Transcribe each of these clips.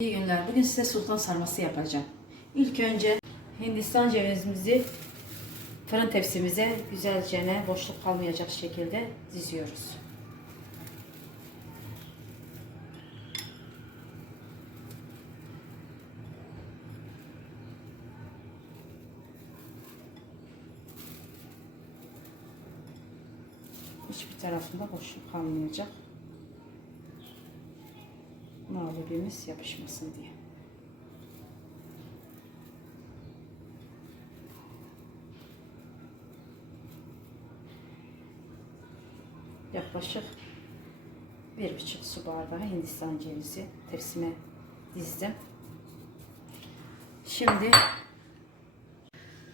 İyi günler. Bugün size sultan sarması yapacağım. İlk önce Hindistan cevizimizi fırın tepsimize güzelce ne boşluk kalmayacak şekilde diziyoruz. Hiçbir tarafında boşluk kalmayacak. Mağlubimiz yapışmasın diye. Yaklaşık bir buçuk su bardağı Hindistan cevizi tepsime dizdim. Şimdi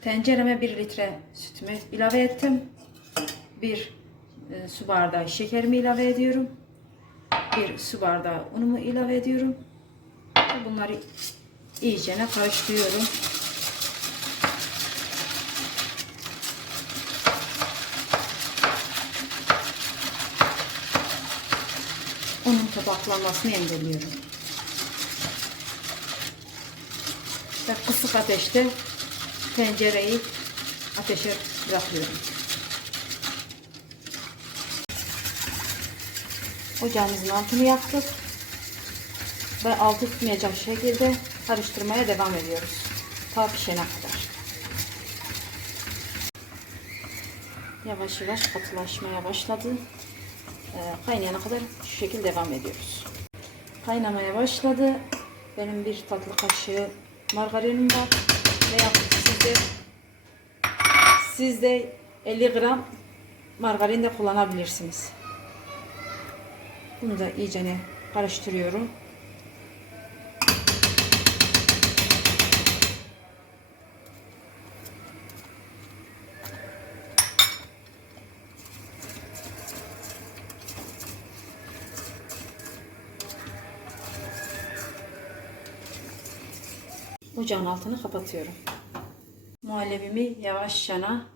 tencereme bir litre sütümü ilave ettim. Bir e, su bardağı şekerimi ilave ediyorum bir su bardağı unumu ilave ediyorum. Bunları iyicene karıştırıyorum. Unun tabaklanmasını engelliyorum. Ve kısık ateşte tencereyi ateşe bırakıyorum. Ocağımızın altını yaktık. Ve altı tutmayacak şekilde karıştırmaya devam ediyoruz. Ta pişene kadar. Yavaş yavaş katılaşmaya başladı. Ee, kaynayana kadar şu şekilde devam ediyoruz. Kaynamaya başladı. Benim bir tatlı kaşığı margarinim var. Veya sizde sizde 50 gram margarin de kullanabilirsiniz. Bunu da iyicene karıştırıyorum. Ocağın altını kapatıyorum. Muhallebimi yavaş yana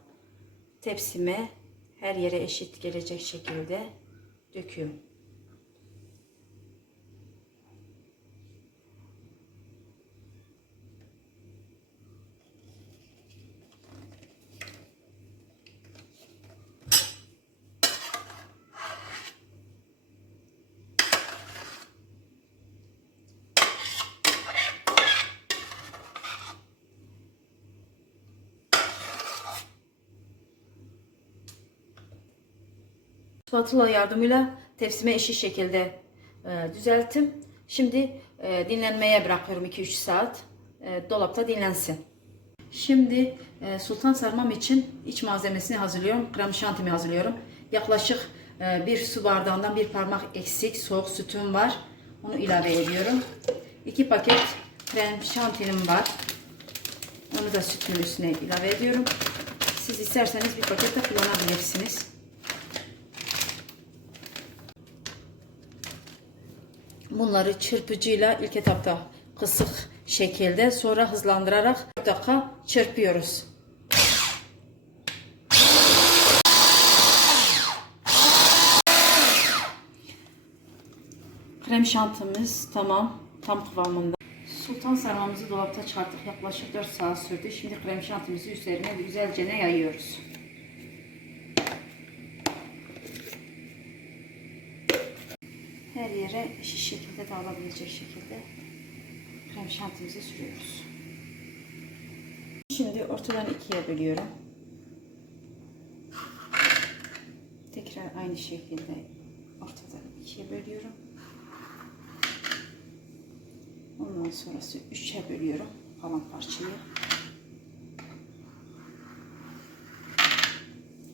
tepsime her yere eşit gelecek şekilde döküyorum. Spatula yardımıyla tepsime eşit şekilde e, düzelttim. Şimdi e, dinlenmeye bırakıyorum 2-3 saat. E, dolapta dinlensin. Şimdi e, sultan sarmam için iç malzemesini hazırlıyorum. Krem şantimi hazırlıyorum. Yaklaşık e, bir su bardağından bir parmak eksik soğuk sütüm var. Onu ilave ediyorum. 2 paket krem şantinim var. Onu da sütün üstüne ilave ediyorum. Siz isterseniz bir paket de kullanabilirsiniz. Bunları çırpıcıyla ilk etapta kısık şekilde sonra hızlandırarak 4 dakika çırpıyoruz. Krem şantımız tamam. Tam kıvamında. Sultan sarmamızı dolapta çıkarttık. Yaklaşık 4 saat sürdü. Şimdi krem şantımızı üzerine güzelce yayıyoruz. Her yere eşit şekilde dağılabilecek şekilde krem şantimizi sürüyoruz. Şimdi ortadan ikiye bölüyorum. Tekrar aynı şekilde ortadan ikiye bölüyorum. Ondan sonrası üçe bölüyorum kalan parçayı.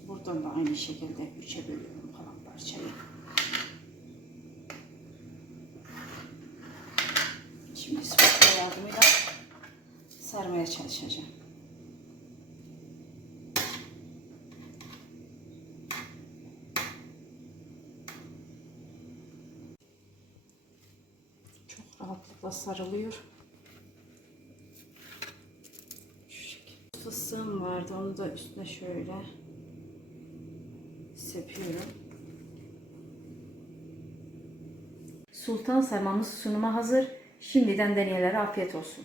Buradan da aynı şekilde üçe bölüyorum kalan parçayı. Şimdi spatula yardımıyla sarmaya çalışacağım. Çok rahatlıkla sarılıyor. Fıstığım vardı. Onu da üstüne şöyle sepiyorum. Sultan sarmamız sunuma hazır. Şimdiden deneyenlere afiyet olsun.